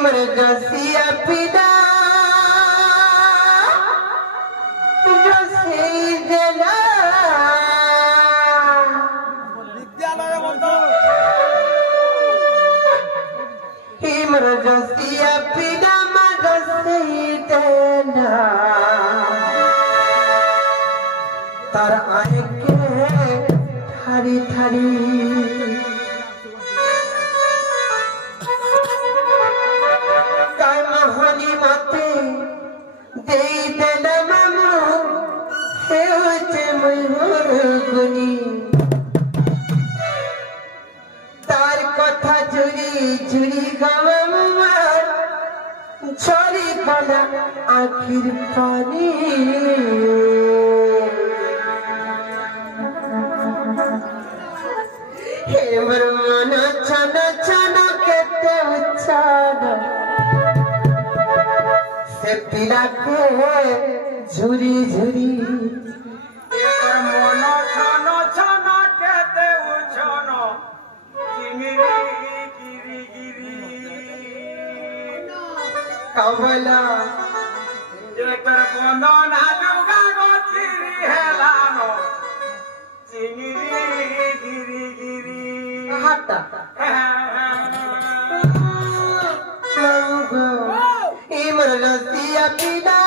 Emergency apida Josejana Vidyalaya bondo Emergency apida Josejana Tar aake thari thari तार कथा झुरी झुरी गमर छोरी बना आखिर पानी हे मन छन छन केते उछान से पिला के झुरी झुरी मन छन छन केते उछन चिमिरी गिरी गिरी कमला जेकर बंधन हालुगा गोचिरी हेलानो चिमिरी गिरी गिरी हटा इमरजेंसी अपना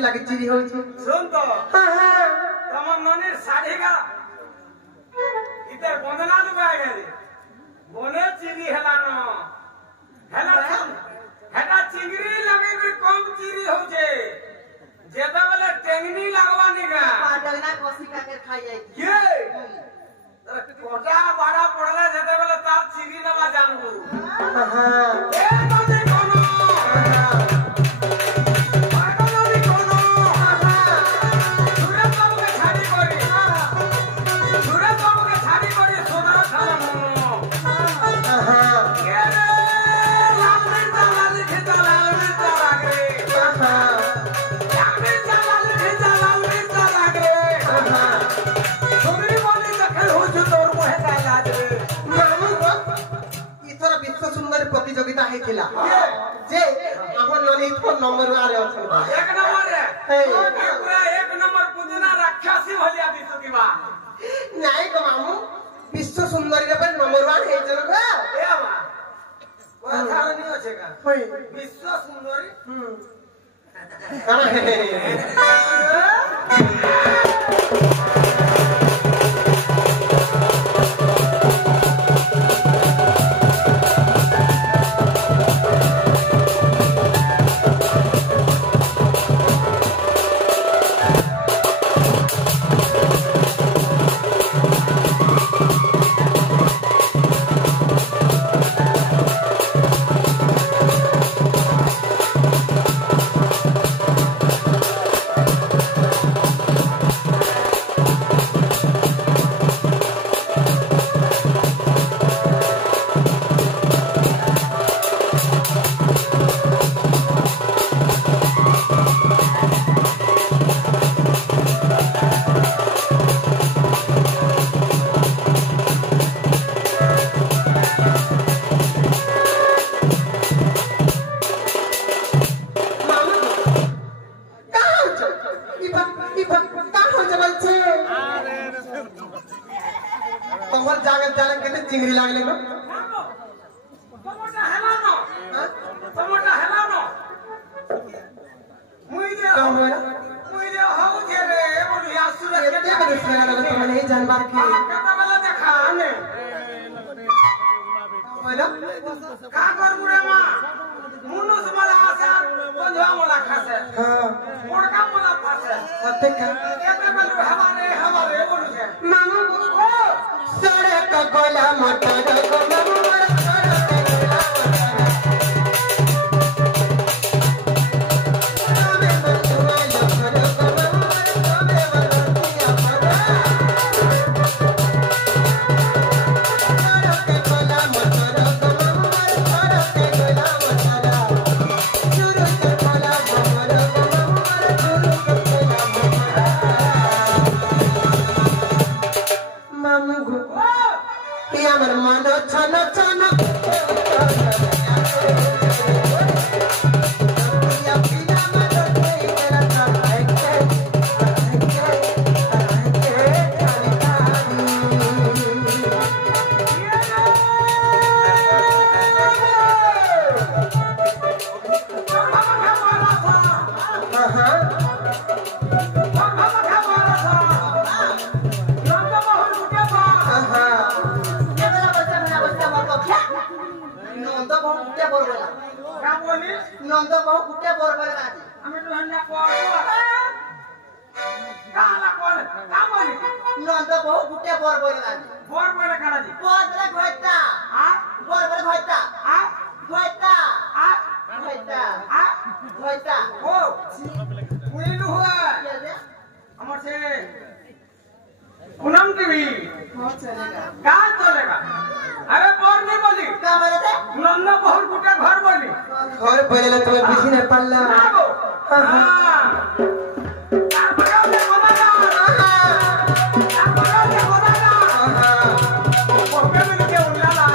लगे चिरी हो सुन तो तम ननी साढ़े का इधर बंदना दुगा गेली बोले चिरी हेला न हेला हेटा चिंगरी लगे भी कम चिरी हो जे जेता वाला टेंगनी लगवानी का पाटलना कोसी का के खाई जाई के कोटा बड़ा पड़ला जेता वाला ताप चिरी नवा जानबू ए नदी कोनो प्रतियोगिता हेथिला जे हमर ननी तो नंबर आरे अछि एक नंबर रे पूरा एक नंबर पुजना राक्षसी भलिया दिसु किबा नाही ग मामू विश्व सुंदरी रे पर नंबर 1 हे जन ग ए बा कथा नहीं होछे का विश्व सुंदरी चिंगड़ी लागले नो टमाटा हेलानो टमाटा हेलानो मुई दे हाउ दे रे बोली आसुर के एते बरस लगा तो नहीं जानबार की कता वाला देखा ने बोला का कर मुरे मां मुनुस मला आसा बंधवा मला खासे हां मोड़का मला फासे अते का एते बलु हमारे बोलु छे मामू ओ सड़क गोला मटर गो मामू मोर सड़क गोला नंद बहु कुटे बरबर गाजी हमें तो हन्ना कोआ काला कोल का बोली नंद बहु कुटे बरबर गाजी बोर काना जी बरबर घोटा हां बरबर घोटा हां घोटा हां घोटा हां घोटा हो मुइलु हुआ ये दे हमर से पूनम की भी हो चलेगा का चलेगा अरे बोर नहीं बोली का बोले थे नंद बहुत गुटा घर बोली घर पहले तो बिसी ने पल्ला आगो हां तारपरा से बोला ना तारपरा से बोला ना ओके में के उल्ला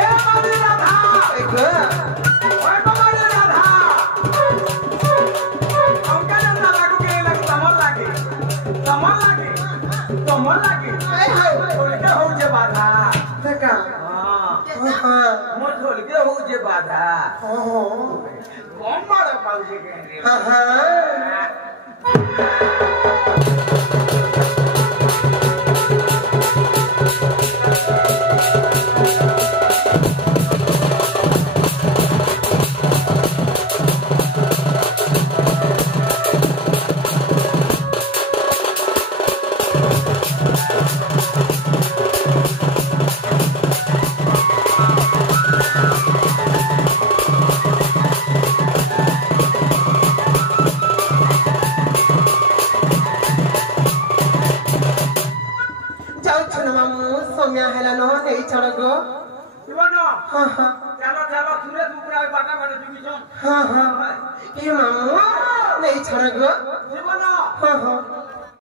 ए बाबी राधा एक ओए बाबी राधा हमका ना लागू के लग कमल लागे ए हाय ढोलके हो जे बाधा तका हां हां मोर ढोलके हो जे बाधा ओहो कौन मारे पाउजे के हां हां हाँ हाँ चलो चलो सूरज मुकरा बाटा बाटा जुमी हाँ हाँ ये मामू नहीं छोड़ो जीवन हाँ हाँ